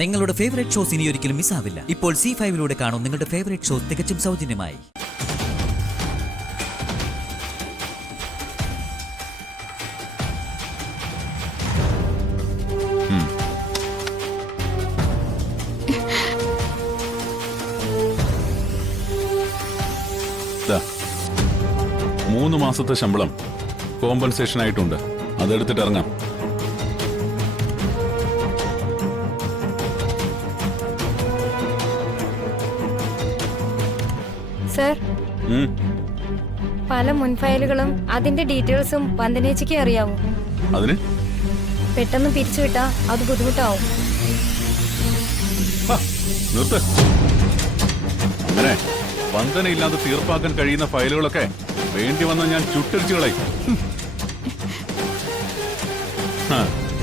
നിങ്ങളുടെ favourite shows ഇനി ഒരിക്കലും മിസ്സാവില്ല. ഇപ്പോൾ C5-ലൂടെ കാണും നിങ്ങളുടെ ഫേവറേറ്റ് ഷോസ് തികച്ചും സൗജന്യമായി. മൂന്ന് മാസത്തെ ശമ്പളം കോമ്പൻസേഷൻ ആയിട്ടുണ്ട്. അതെടുത്തിട്ട് ഇറങ്ങാം. സർ, പല മുൻ ഫയലുകളും അതിന്റെ ഡീറ്റെയിൽസും വന്ദനേച്ചിക്ക് അറിയാവൂ. അതിന് പെട്ടെന്ന് പിരിച്ചുവിട്ടാ അത് ബുദ്ധിമുട്ടാവും. നിർത്ത്. അങ്ങനെ വന്ദനയില്ലാതെ തീർപ്പാക്കാൻ കഴിയുന്ന ഫയലുകളൊക്കെ വേണ്ടി വന്ന ഞാൻ ചുട്ടരിച്ചു കളയും.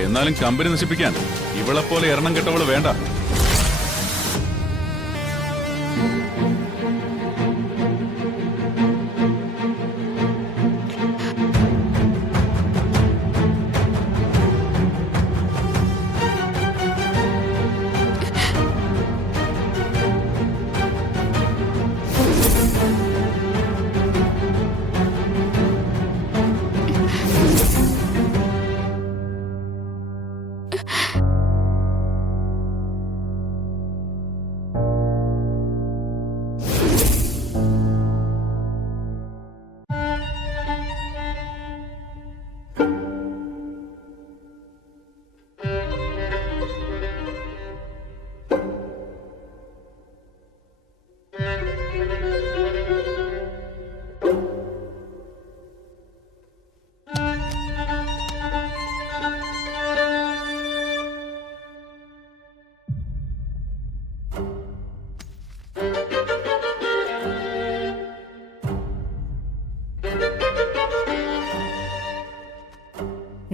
എന്നാലും കമ്പനി നശിപ്പിക്കാൻ ഇവളെപ്പോലെ എണ്ണം കെട്ടവള് വേണ്ട.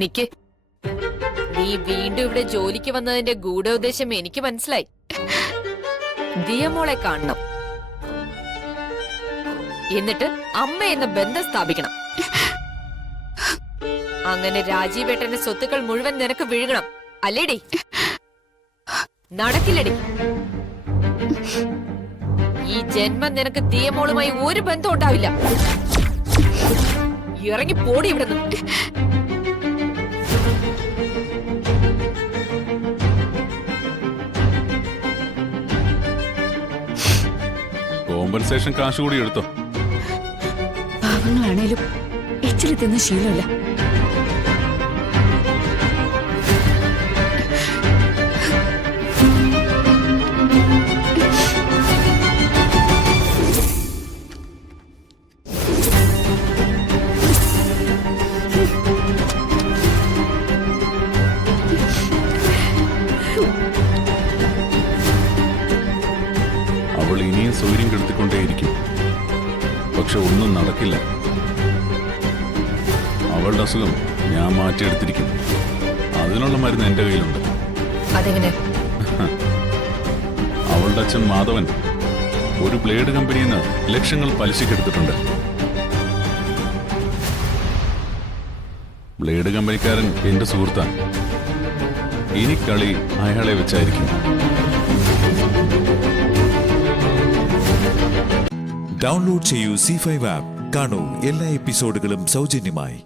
നിക്ക്, നീ വീണ്ടും ഇവിടെ ജോലിക്ക് വന്നതിന്റെ ഗൂഢോദ്ദേശം എനിക്ക് മനസ്സിലായി. ദിയമോളെ കാണണം, എന്നിട്ട് അമ്മ എന്ന ബന്ധം സ്ഥാപിക്കണം. അങ്ങനെ രാജീവേട്ടന്റെ സ്വത്തുക്കൾ മുഴുവൻ നിനക്ക് വിഴുങ്ങണം, അല്ലേടി? നടക്കില്ലടി. ഈ ജന്മം നിനക്ക് ദിയമോളുമായി ഒരു ബന്ധം ഉണ്ടാവില്ല. ഇറങ്ങി പോടി ഇവിടുന്ന്. കോമ്പൻസേഷൻ കാശ് കൂടി എടുത്തോ. പാവങ്ങളാണേലും ഇച്ചിരി തിന്ന ശീലമില്ല. അവൾ ഇനിയും സൗകര്യം കെടുത്തിക്കൊണ്ടേയിരിക്കും. പക്ഷെ ഒന്നും നടക്കില്ല. അവളുടെ അസുഖം ഞാൻ മാറ്റിയെടുത്തിരിക്കും. അതിനുള്ള മരുന്ന് എന്റെ കയ്യിലുണ്ട്. അതെങ്ങനെ? അവളുടെ അച്ഛൻ മാധവൻ ഒരു ബ്ലേഡ് കമ്പനിയിൽ നിന്ന് ലക്ഷങ്ങൾ പലിശക്കെടുത്തിട്ടുണ്ട്. ബ്ലേഡ് കമ്പനിക്കാരൻ എന്റെ സുഹൃത്താണ്. ഇനി കളി അയാളെ വെച്ചായിരിക്കും. ഡൗൺലോഡ് ചെയ്യൂ C5 ആപ്പ്. കാണൂ എല്ലാ എപ്പിസോഡുകളും സൗജന്യമായി.